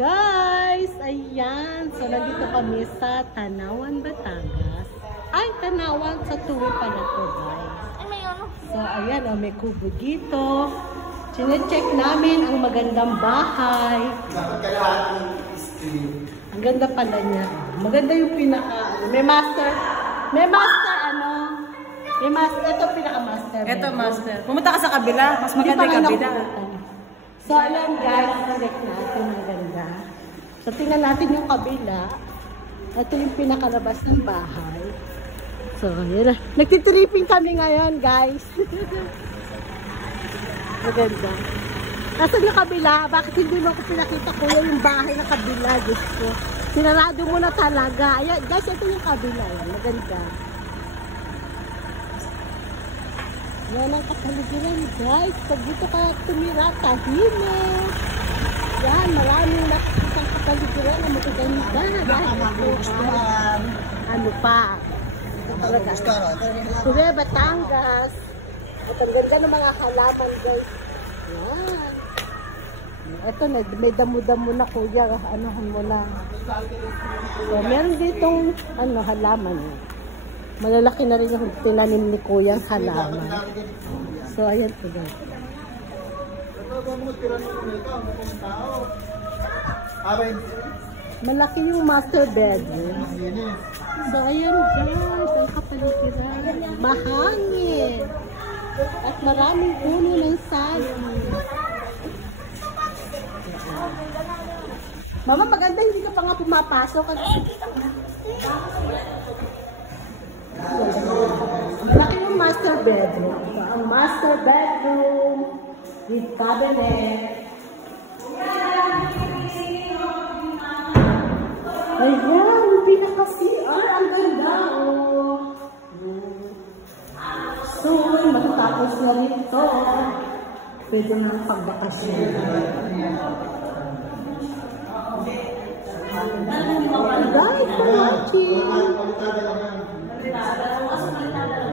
Guys, ayan. So, nandito kami sa Tanawan, Batangas. Ay, Tanawan sa tuwi pala to, guys. Ay, may ano? So, ayan, oh, may kubo dito. Chine-check namin ang magandang bahay. Ang ganda pala niya. Maganda yung pinaka, may master, ano, may master, ito pinaka-master. Ito, master. Pumunta ka sa kabila, mas maganda yung kabila. So, ayan guys, select natin, maganda. So, tingnan natin yung kabila. Ito yung pinakalabas ng bahay. So, yun na. Nagtitripping kami ngayon, guys. Maganda. Nasaan yung kabila? Bakit hindi mo ako pinakita ko yung bahay na kabila? Diyos ko. Sinarado mo na talaga. Ayan, guys, ito yung kabila. Ayan, maganda. Yan ang kapaligiran, guys. Pag dito ka tumira, tahimik. Yan, maraming nakikitang kapaligiran na magaganda. Ano pa? Tuwi, Batangas. At ang ganda ng mga halaman, guys. Yan. Ito, may damo-damo na, kuya. Anuhan mo lang. So, meron ditong halaman. Malalaki na rin yung tinanim ni kuya halaman. So, ayan po guys. Malaki yung master bedroom. So, ayan guys. Ang kapaligiran. Mahangin. At maraming puno ng saging. Mama, maganda. Hindi ka pa nga pumapasok. Malaki yung master bedroom. So, ang master bedroom with cabinet. Ayan, pinaka-CR. Ang ganda, oh. So, matatapos na rin ito. Pwede na pagbakasyon. Guys, for watching.